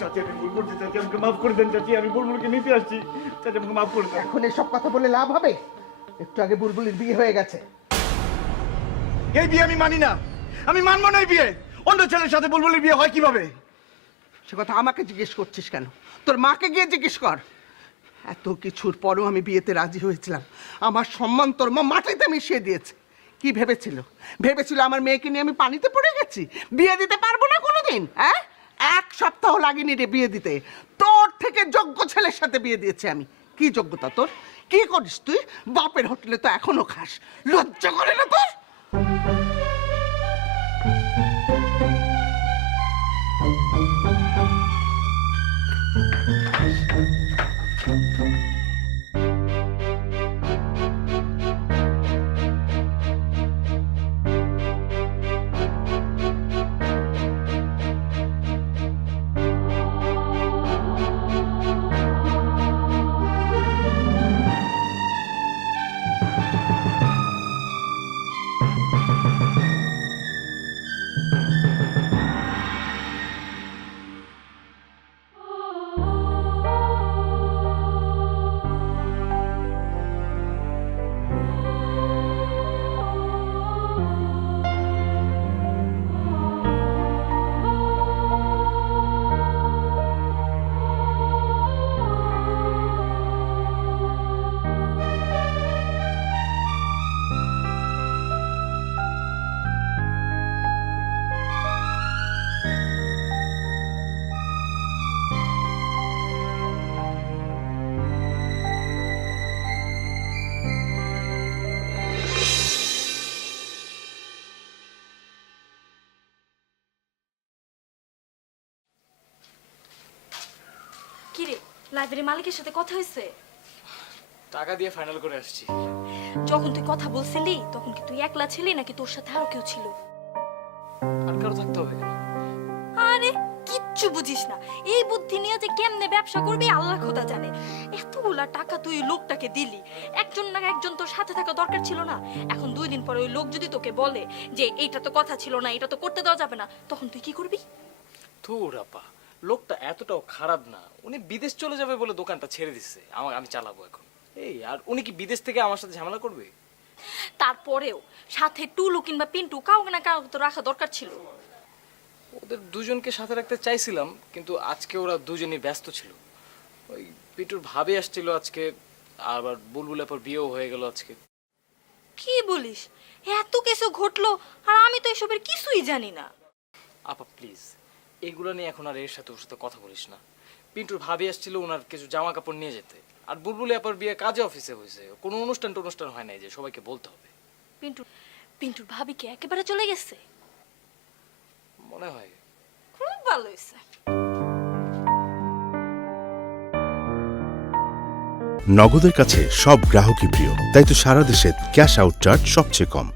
চাচি আমি ভুল করছি চাচি আমাকে মাফ করে দেন চাচি আমি বুলবুলকে নিতে আসছি। চাচি আমাকে মাফ করে দেন এখন এসব কথা বলে লাভ হবে? একটু আগে বুলবুলির বিয়ে হয়ে গেছে। এই বিয়ে আমি মানি না। আমি মানবো না এই বিয়ে। অন্য ছেলের সাথে বুলবুলের বিয়ে হয় কীভাবে? সে কথা আমাকে জিজ্ঞেস করছিস কেন? তোর মাকে গিয়ে জিজ্ঞেস কর। এত কিছুর পরও আমি বিয়েতে রাজি হয়েছিলাম। আমার সম্মান তোর মা মাটিতে মিশিয়ে দিয়েছে। কি ভেবেছিল? ভেবেছিল আমার মেয়েকে নিয়ে আমি পানিতে পড়ে গেছি। বিয়ে দিতে পারব না কোনোদিন হ্যাঁ? সপ্তাহ লাগেনি রে বিয়ে দিতে। তোর থেকে যোগ্য ছেলের সাথে বিয়ে দিয়েছি আমি। কি যোগ্যতা তোর? কি করিস তুই? বাপের হোটেলে তো এখনও খাস। লজ্জা করে না তোর? কিরে লাইব্রেরি মালিকের সাথে কথা হয়েছে? টাকা দিয়ে ফাইনাল করে আসছি। যখন তুই কথা বলছিলি তখন কি তুই একলা ছিলি নাকি তোর সাথে আরও কেউ ছিল? আর কারও থাকতে হবে আরে কিচ্ছু বুঝিস না। এই বুদ্ধি নিয়ে যে কেমনে ব্যবসা করবি আল্লাহ খোদা জানে। এতগুলা টাকা তুই লোকটাকে দিলি। একজন না একজন তোর সাথে থাকা দরকার ছিল না। এখন দুই দিন পরে ওই লোক যদি তোকে বলে যে এইটা তো কথা ছিল না এটা তো করতে দেওয়া যাবে না তখন তুই কি করবি? ধুর আপা। লোকটা এতটাও খারাপ না। উনি বিদেশ চলে যাবে বলে দোকানটা ছেড়ে দিচ্ছে আমার আমি চালাবো এখন। এই আর উনি কি বিদেশ থেকে আমার সাথে ঝামেলা করবে? তারপরেও সাথে টুলু কিংবা পিন্টু কাউকে না কাউকে তো রাখা দরকার ছিল। ওদের দুজনকে সাথে রাখতে চাইছিলাম কিন্তু আজকে ওরা দুজনই ব্যস্ত ছিল। ওই পিটুর ভাবে আসছিল আজকে আবার বুলবুলের পর বিয়েও হয়ে গেল আজকে। কি বলিস? এত কিছু ঘটলো আর আমি তো এসবের কিছুই জানি না। আপা প্লিজ এগুলো নিয়ে এখন আর এর সাথে ওর সাথে কথা বলিস না। পিন্টুর ভাবি আসছিল ওনার কিছু জামা কাপড় নিয়ে যেতে। আর বুলবুলি আপার বিয়ে কাজে অফিসে হয়েছে। কোনো অনুষ্ঠান টনুষ্ঠান হয় নাই যে সবাইকে বলতে হবে। পিন্টু পিন্টুর ভাবি কি একেবারে চলে গেছে? মনে হয়। খুব ভালো হয়েছে। নগদের কাছে সব গ্রাহকই প্রিয় তাই তো সারা দেশে ক্যাশ আউট চার্জ সবচেয়ে কম।